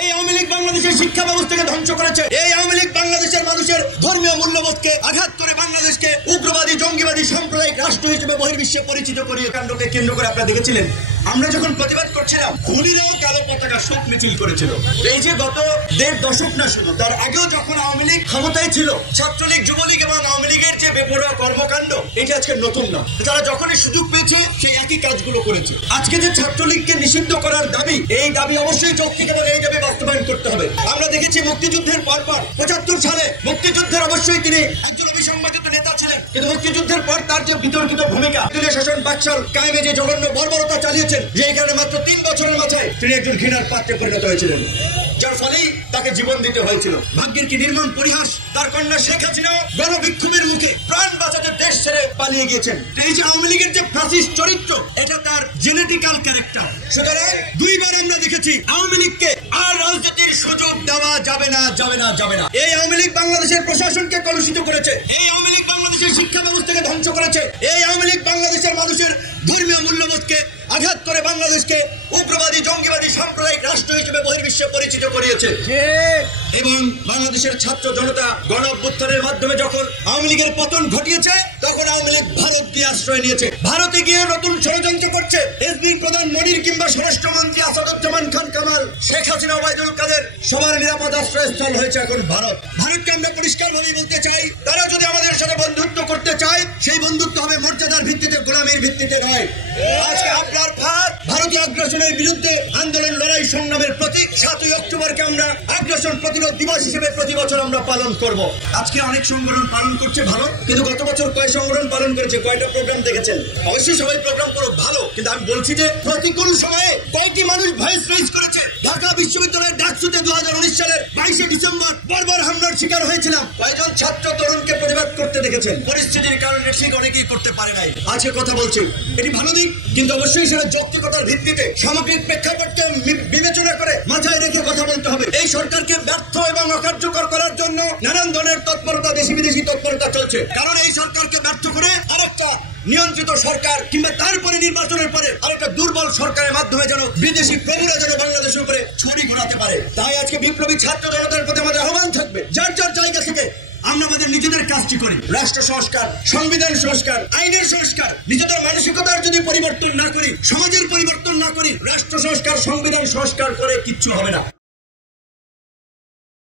এই আওয়ামী লীগ বাংলাদেশের শিক্ষা ব্যবস্থাকে ধ্বংস করেছে। এই আওয়ামী লীগ বাংলাদেশের মানুষের ধর্মীয় মূল্যবোধকে আঘাত করে বাংলাদেশকে উগ্রবাদী জঙ্গিবাদী সাম্প্রদায়িক রাষ্ট্র হিসেবে বহির্বিশ্বে পরিচিত করিয়ে কাণ্ডকে কেন্দ্র করে আপনারা দেখেছিলেন। আমরা যখন প্রতিবাদ করছিলাম, খুনিরাও কালো পতাকা শোক মিছিল করেছিল। এই যে গত 1.5 দশক না, শুধু তার আগেও যখন আওয়ামী লীগ ক্ষমতায় ছিল, ছাত্রলীগ, যুবলীগ এবং আওয়ামী লীগের যে বেপরোয়া কর্মকাণ্ড, এটা আজকে নতুন না। তারা যখনই সুযোগ পেয়েছে সেই একই কাজগুলো করেছে। আজকে যে ছাত্রলীগকে নিষিদ্ধ করার দাবি, এই দাবি অবশ্যই যৌক্তিকতা এই দাবি বাস্তবায়ন করতে হবে। আমরা দেখেছি মুক্তিযুদ্ধের পরপর 75 সালে মুক্তিযুদ্ধের অবশ্যই তিনি একজন অবিসংবাদিত নেতা ছিলেন, কিন্তু মুক্তিযুদ্ধের পর তার যে বিতর্কিত ভূমিকা, তিনি শাসন বাকশাল কায়েমে যে জঘন্য বর্বরতা চালিয়েছেন, যে কারণে মাত্র 3 বছরের মাথায় তিনি একজন ঘৃণার পাত্রে পরিণত হয়েছিলেন, যার ফলেই তাকে জীবন দিতে হয়েছিল। ভাগ্যের কি নির্মম পরিহাস, তার কন্যা শেখ হাসিনাও গণবিক্ষোভের মুখে প্রাণ বাঁচাতে দেশ ছেড়ে পালিয়ে গিয়েছেন। এই যে আওয়ামী লীগের যে ফ্যাসিস্ট চরিত্র, এটা তার জেনেটিক্যাল ক্যারেক্টার। সুতরাং 2 বার আমরা দেখেছি আওয়ামী লীগকে আর রাজনীতির সুযোগ দেওয়া যাবে না, যাবে না, যাবে না। এই আওয়ামী লীগ বাংলাদেশের প্রশাসনকে কলুষিত করেছে। এই আওয়ামী লীগ বাংলাদেশের শিক্ষা ব্যবস্থাকে ধ্বংস করেছে। এই আওয়ামী লীগ বাংলাদেশের মানুষের ধর্মীয় মূল্যবোধকে আঘাত করে বাংলাদেশকে উগ্রবাদী জঙ্গিবাদী সাম্প্রদায়িক রাষ্ট্র হিসেবে বহির্বিশ্বে পরিচিত করিয়েছে। এবং বাংলাদেশের ছাত্র জনতা গণ অভ্যুত্থানের মাধ্যমে যখন আওয়ামী লীগের পতন ঘটিয়েছে, তখন আওয়ামী লীগ ভারত গিয়ে আশ্রয় নিয়েছে। ভারতে গিয়ে নতুন ষড়যন্ত্র করছে। এসবি প্রধান মনির কিংবা স্বরাষ্ট্রমন্ত্রী আসাদুজ্জামান খান কামাল, শেখ হাসিনা, ওবায়দুল কাদের, সবার নিরাপদ আশ্রয়স্থল হয়েছে এখন ভারত। ভারতকে আমরা পরিষ্কারভাবে বলতে চাই, তারা যদি আমাদের সাথে বন্ধুত্ব করতে চায়, সেই বন্ধুত্ব হবে মর্যাদার ভিত্তিতে, গোলামীর ভিত্তিতে নয়। আজকে আপনার ভারতীয় আগ্রাসনের বিরুদ্ধে আন্দোলন, লড়াই, সংগ্রামের প্রতীক 7ই অক্টোবরকে আমরা আগ্রাসন প্রতিরোধ দিবস হিসেবে প্রতি বছর আমরা পালন করব। আজকে অনেক সংগঠন পালন করছে ভালো, কিন্তু গত বছর কয় সংগঠন পালন করেছে, কয়টা প্রোগ্রাম দেখেছেন? অবশ্যই সবাই প্রোগ্রাম করো ভালো, কিন্তু আমি বলছি যে প্রতিকূল সময়ে কয়েকটি মানুষ ভয়েস রেজ করেছে। ঢাকা বিশ্ববিদ্যালয়ের ডাকসুতে 2019 সালের 22শে ডিসেম্বর বর্বর হামলার শিকার হয়েছিলাম। কয়েকজন ছাত্র তরুণকে প্রতিবাদ করতে দেখেছেন। পরিস্থিতির কারণে ঠিক অনেকেই করতে পারে নাই। আজকে কথা বলছি, এটি ভালো দিক, কিন্তু অবশ্যই সেটা যৌক্তিকতার ভিত্তিতে সামগ্রিক প্রেক্ষাপটকে বিবেচনা করে মাথায় রেখে কথা বলতে হবে। এই সরকারকে ব্যর্থ এবং অকার্যকর করার জন্য নানান ধরনের তৎপরতা, দেশি বিদেশি তৎপরতা চলছে। কারণ এই সরকারকে ব্যর্থ করে আরেকটা নিয়ন্ত্রিত সরকার কিংবা তারপরে নির্বাচনের পরে আরেকটা দুর্বল সরকারের মাধ্যমে যেন বিদেশি প্রভুরা যেন বাংলাদেশের উপরে ছড়ি ঘোরাতে পারে। তাই আজকে বিপ্লবী ছাত্র জনতার প্রতি আমাদের আহ্বান থাকবে, যার যার জায়গা থেকে আমরা আমাদের নিজেদের কাজটি করি। রাষ্ট্র সংস্কার, সংবিধান সংস্কার, আইনের সংস্কার, নিজেদের মানসিকতার যদি পরিবর্তন না করি, সমাজের পরিবর্তন না করি, রাষ্ট্র সংস্কার, সংবিধান সংস্কার করে কিচ্ছু হবে না।